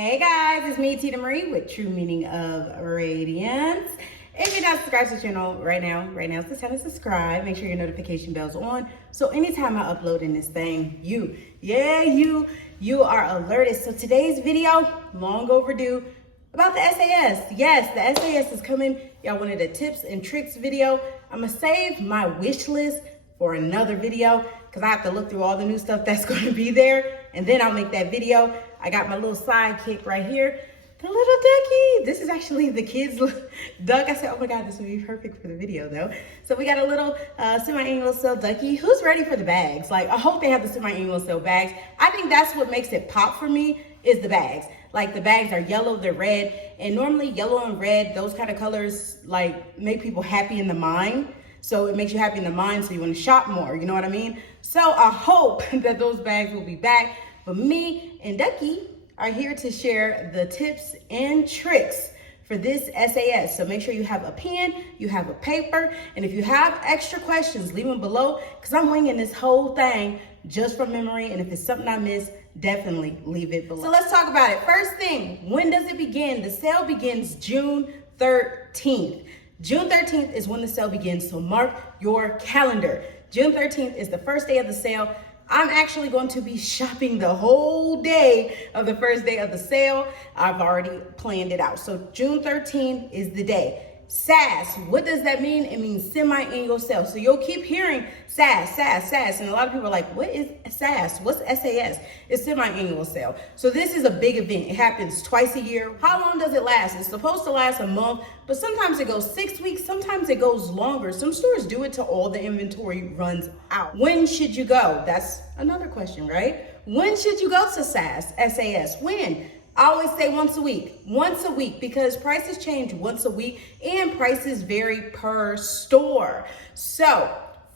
Hey guys, it's me, Tina Marie, with True Meaning of Radiance. If you're not subscribed to the channel right now is the time to subscribe. Make sure your notification bell's on, so anytime I upload in this thing, you are alerted. So today's video, long overdue, about the SAS. Yes, the SAS is coming. Y'all wanted a tips and tricks video. I'm gonna save my wish list for another video because I have to look through all the new stuff that's going to be there, and then I'll make that video. I got my little sidekick right here, the little Ducky. This is actually the kids' duck. I said, oh my God, this would be perfect for the video though. So we got a little semi-annual sale Ducky. Who's ready for the bags? Like, I hope they have the semi-annual sale bags. I think that's what makes it pop for me, is the bags. Like, the bags are yellow, they're red, and normally yellow and red, those kind of colors, like, make people happy in the mind. So it makes you happy in the mind, so you want to shop more, you know what I mean? So I hope that those bags will be back. But me and Ducky are here to share the tips and tricks for this SAS. So make sure you have a pen, you have a paper, and if you have extra questions, leave them below, because I'm winging this whole thing just from memory, and if it's something I miss, definitely leave it below. So let's talk about it. First thing, when does it begin? The sale begins June 13th. June 13th is when the sale begins, so mark your calendar. June 13th is the first day of the sale. I'm actually going to be shopping the whole day of the first day of the sale. I've already planned it out. So June 13th is the day. SAS, what does that mean? It means semi-annual sale. So you'll keep hearing SAS. And a lot of people are like, what is SAS? What's SAS? It's semi-annual sale. So this is a big event. It happens twice a year. How long does it last? It's supposed to last a month, but sometimes it goes 6 weeks. Sometimes it goes longer. Some stores do it till all the inventory runs out. When should you go? That's another question, right? When should you go to SAS? When? I always say once a week, because prices change once a week and prices vary per store. So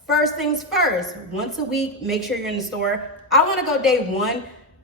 first things first, once a week, make sure you're in the store. I want to go day one.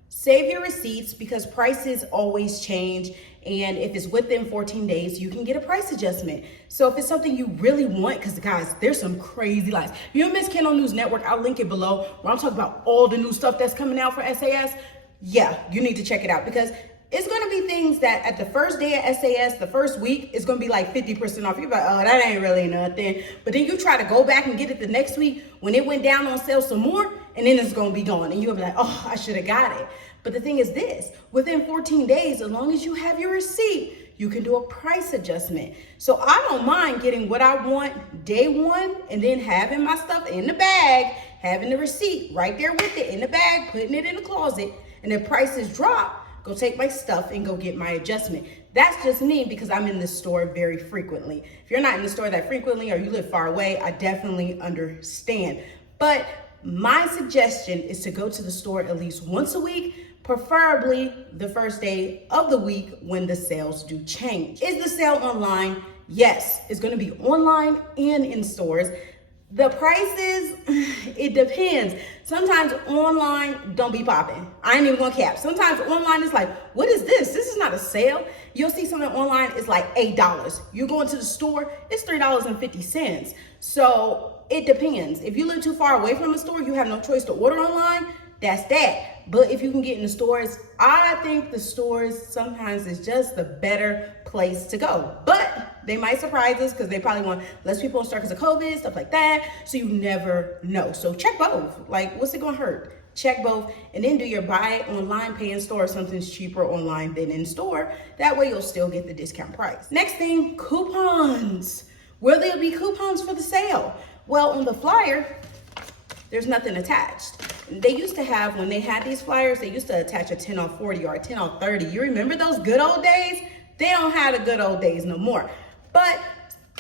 Save your receipts, because prices always change. And if it's within 14 days, you can get a price adjustment. So if it's something you really want, because guys, there's some crazy lies. You miss Kendall News Network, I'll link it below, where I'm talking about all the new stuff that's coming out for SAS. Yeah, you need to check it out, because it's going to be things that at the first day of SAS, the first week, it's going to be like 50% off. You're like, oh, that ain't really nothing. But then you try to go back and get it the next week when it went down on sale some more, and then it's going to be gone. And you'll be like, oh, I should have got it. But the thing is this, within 14 days, as long as you have your receipt, you can do a price adjustment. So I don't mind getting what I want day one, and then having my stuff in the bag, having the receipt right there with it in the bag, putting it in the closet, and if prices drop, go take my stuff and go get my adjustment. That's just me, because I'm in the store very frequently. If you're not in the store that frequently, or you live far away, I definitely understand. But my suggestion is to go to the store at least once a week, preferably the first day of the week when the sales do change. Is the sale online? Yes, it's going to be online and in stores. The prices, it depends. Sometimes online don't be popping. I ain't even gonna cap. Sometimes online is like, what is this? This is not a sale. You'll see something online, it's like $8. You go into the store, it's $3.50. So it depends. If you live too far away from the store, you have no choice to order online, that's that. But if you can get in the stores, I think the stores sometimes is just the better place to go. But they might surprise us, because they probably want less people in store because of COVID, stuff like that. So you never know. So check both. Like, what's it gonna hurt? Check both, and then do your buy online, pay in store. Something's cheaper online than in store. That way you'll still get the discount price. Next thing, coupons. Will there be coupons for the sale? Well, on the flyer, there's nothing attached. They used to have, when they had these flyers, they used to attach a 10 off 40 or a 10 off 30. You remember those good old days? They don't have the good old days no more. But,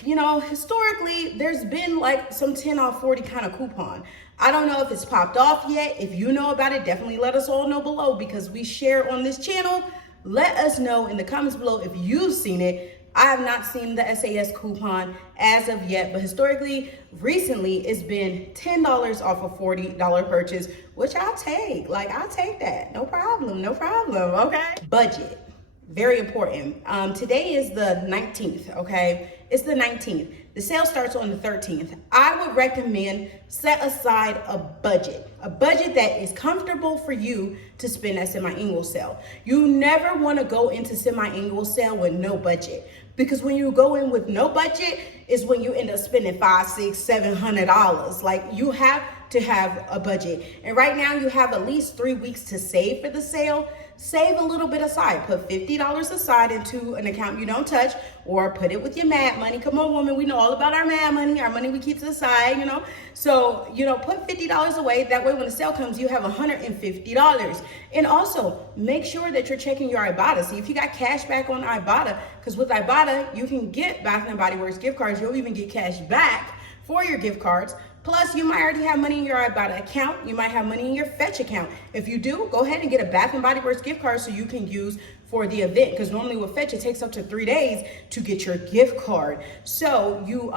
you know, historically, there's been like some 10 off 40 kind of coupon. I don't know if it's popped off yet. If you know about it, definitely let us all know below, because we share on this channel. Let us know in the comments below if you've seen it. I have not seen the SAS coupon as of yet, but historically, recently, it's been $10 off a $40 purchase, which I'll take. Like, I'll take that. No problem, okay? Budget, very important. Today is the 19th, okay? It's the 19th. The sale starts on the 13th. I would recommend set aside a budget that is comfortable for you to spend at semi-annual sale. You never want to go into semi-annual sale with no budget, because when you go in with no budget is when you end up spending $500, $600, $700. Like, you have to have a budget. And right now you have at least 3 weeks to save for the sale. Save a little bit aside. Put $50 aside into an account you don't touch, or put it with your mad money. Come on, woman, we know all about our mad money, our money we keep to the side, you know. So, you know, put $50 away. That way when the sale comes, you have $150. And also make sure that you're checking your Ibotta. See if you got cash back on Ibotta, because with Ibotta, you can get Bath & Body Works gift cards. You'll even get cash back for your gift cards. Plus, you might already have money in your Ibotta account. You might have money in your Fetch account. If you do, go ahead and get a Bath & Body Works gift card so you can use for the event, because normally with Fetch, it takes up to 3 days to get your gift card. So you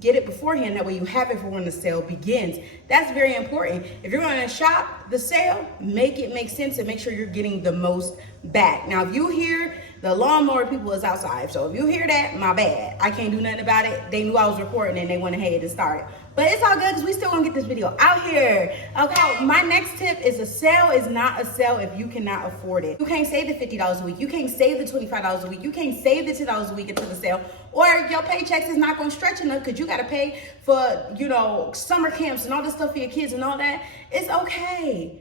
get it beforehand. That way you have it for when the sale begins. That's very important. If you're going to shop the sale, make it make sense and make sure you're getting the most back. Now, if you hear the lawnmower people is outside, so if you hear that, my bad. I can't do nothing about it. They knew I was recording and they went ahead and started. But it's all good because we still gonna get this video out here. Okay, my next tip is a sale is not a sale if you cannot afford it. You can't save the $50 a week. You can't save the $25 a week. You can't save the $10 a week into the sale. Or your paychecks is not gonna stretch enough because you gotta pay for, you know, summer camps and all this stuff for your kids and all that. It's okay.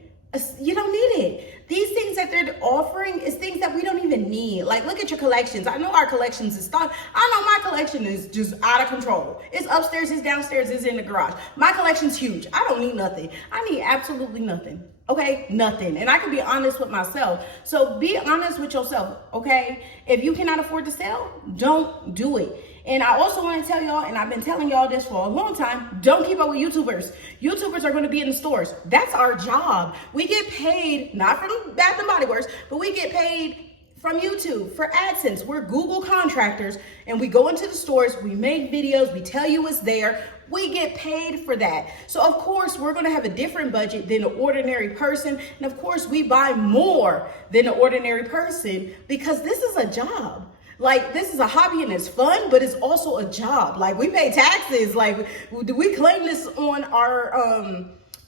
You don't need it. These things that they're offering is things that we don't even need. Like, look at your collections. I know our collections is stocked. I know my collection is just out of control. It's upstairs, it's downstairs, it's in the garage. My collection's huge. I don't need nothing. I need absolutely nothing. Okay, nothing. And I can be honest with myself. So be honest with yourself, okay? If you cannot afford to sell, don't do it. And I also want to tell y'all, and I've been telling y'all this for a long time, don't keep up with YouTubers. YouTubers are going to be in the stores. That's our job. We get paid, not from Bath & Body Works, but we get paid from YouTube for AdSense. We're Google contractors, and we go into the stores, we make videos, we tell you what's there. We get paid for that. So of course, we're gonna have a different budget than an ordinary person. And of course, we buy more than an ordinary person because this is a job. Like, this is a hobby and it's fun, but it's also a job. Like, we pay taxes. Like, we claim this on our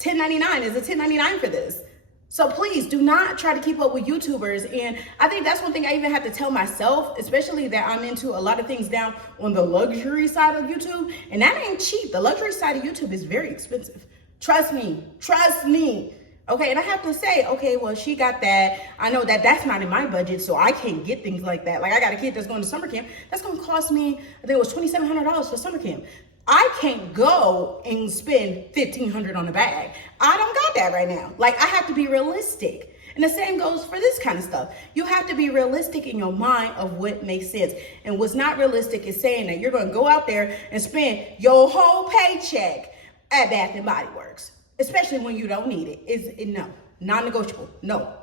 1099 as a 1099 for this. So please do not try to keep up with YouTubers. And I think that's one thing I even have to tell myself, especially that I'm into a lot of things down on the luxury side of YouTube. And that ain't cheap. The luxury side of YouTube is very expensive. Trust me, trust me. Okay, and I have to say, okay, well, she got that. I know that that's not in my budget, so I can't get things like that. Like, I got a kid that's going to summer camp. That's going to cost me, I think it was $2,700 for summer camp. I can't go and spend $1,500 on a bag. I don't got that right now. Like, I have to be realistic. And the same goes for this kind of stuff. You have to be realistic in your mind of what makes sense. And what's not realistic is saying that you're going to go out there and spend your whole paycheck at Bath & Body Works. Especially when you don't need it. No, non-negotiable. No.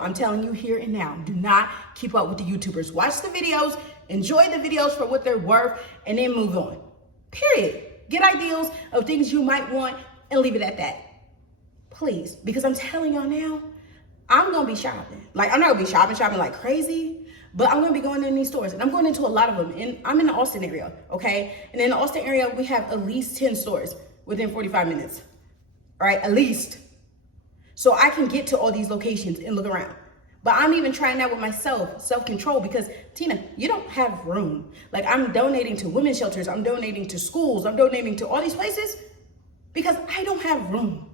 I'm telling you here and now, do not keep up with the YouTubers. Watch the videos, enjoy the videos for what they're worth, and then move on. Period. Get ideals of things you might want and leave it at that. Please, because I'm telling y'all now, I'm gonna be shopping. Like, I'm not gonna be shopping like crazy, but I'm gonna be going in these stores, and I'm going into a lot of them. And I'm in the Austin area, okay? And in the Austin area, we have at least 10 stores within 45 minutes. Right, at least. So I can get to all these locations and look around. But I'm even trying that with myself, self-control, because Tina, you don't have room. Like, I'm donating to women's shelters, I'm donating to schools, I'm donating to all these places because I don't have room.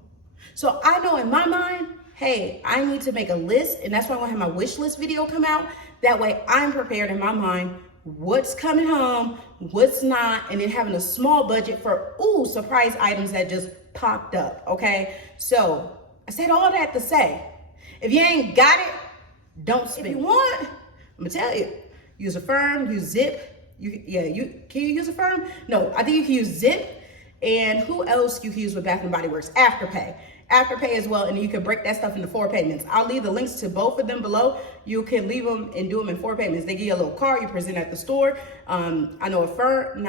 So I know in my mind, hey, I need to make a list, and that's why I'm gonna have my wish list video come out. That way I'm prepared in my mind what's coming home, what's not, and then having a small budget for, surprise items that just popped up, okay? So I said all that to say, if you ain't got it, don't spend. If you want, I'm gonna tell you, use Affirm, use Zip. Can you use Affirm? No, I think you can use Zip. And who else you can use with Bath & Body Works? Afterpay as well, and you can break that stuff into 4 payments. I'll leave the links to both of them below. You can leave them and do them in 4 payments. They give you a little card you present at the store. I know Affirm,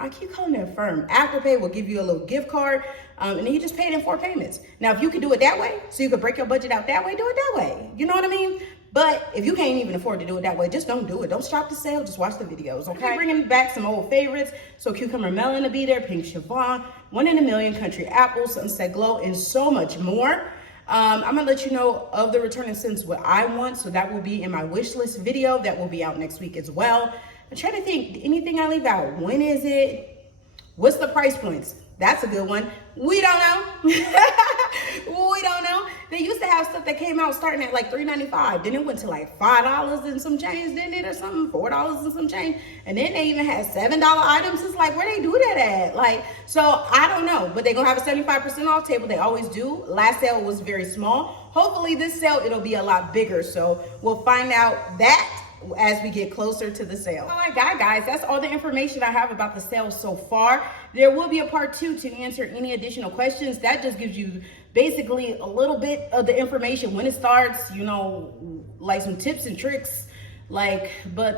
I keep calling it Affirm. Afterpay will give you a little gift card, and then you just pay it in 4 payments. Now, if you can do it that way, so you can break your budget out that way, do it that way. You know what I mean? But if you can't even afford to do it that way, just don't do it. Don't shop the sale, just watch the videos, okay? Bringing back some old favorites. So Cucumber Melon will be there, Pink Chiffon, One in a Million, Country Apple, Sunset Glow, and so much more. I'm gonna let you know of the returning scents what I want. So that will be in my wish list video. That will be out next week as well. I'm trying to think, anything I leave out? When is it? What's the price points? That's a good one. We don't know. We don't know. They used to have stuff that came out starting at like $3.95. Then it went to like $5 and some change, didn't it, or something? $4 and some change. And then they even had $7 items. It's like, where they do that at? Like, so I don't know. But they're gonna have a 75% off table. They always do. Last sale was very small. Hopefully this sale, it'll be a lot bigger. So we'll find out that as we get closer to the sale. All I got, guys, that's all the information I have about the sale so far. There will be a part 2 to answer any additional questions. That just gives you basically a little bit of the information, when it starts, you know, like some tips and tricks. But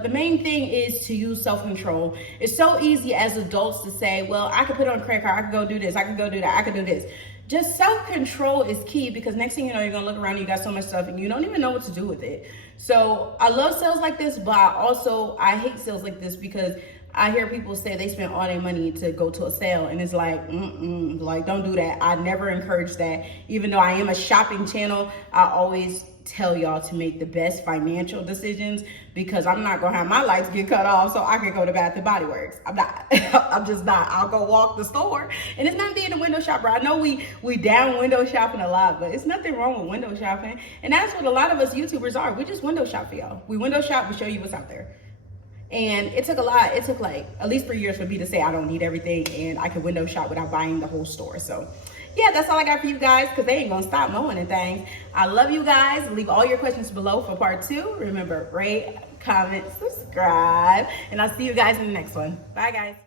the main thing is to use self-control. It's so easy as adults to say, well, I could put on a credit card, I could go do this, I could go do that, I could do this. Just self-control is key, because next thing you know, you're gonna look around, you got so much stuff and you don't even know what to do with it. So I love sales like this, but I hate sales like this, because I hear people say they spend all their money to go to a sale, and it's like, like, don't do that. I never encourage that. Even though I am a shopping channel, I always tell y'all to make the best financial decisions, because I'm not gonna have my lights get cut off so I can go to Bath and Body Works. I'm not. I'm just not. I'll go walk the store. And it's not being a window shopper. I know we down window shopping a lot, but it's nothing wrong with window shopping. And that's what a lot of us YouTubers are. We just window shop for y'all. We window shop, we show you what's out there. And it took a lot. It took like at least 3 years for me to say I don't need everything and I can window shop without buying the whole store. So yeah, that's all I got for you guys, because they ain't gonna stop mowing and things. I love you guys. Leave all your questions below for part 2. Remember, rate, comment, subscribe, and I'll see you guys in the next one. Bye, guys.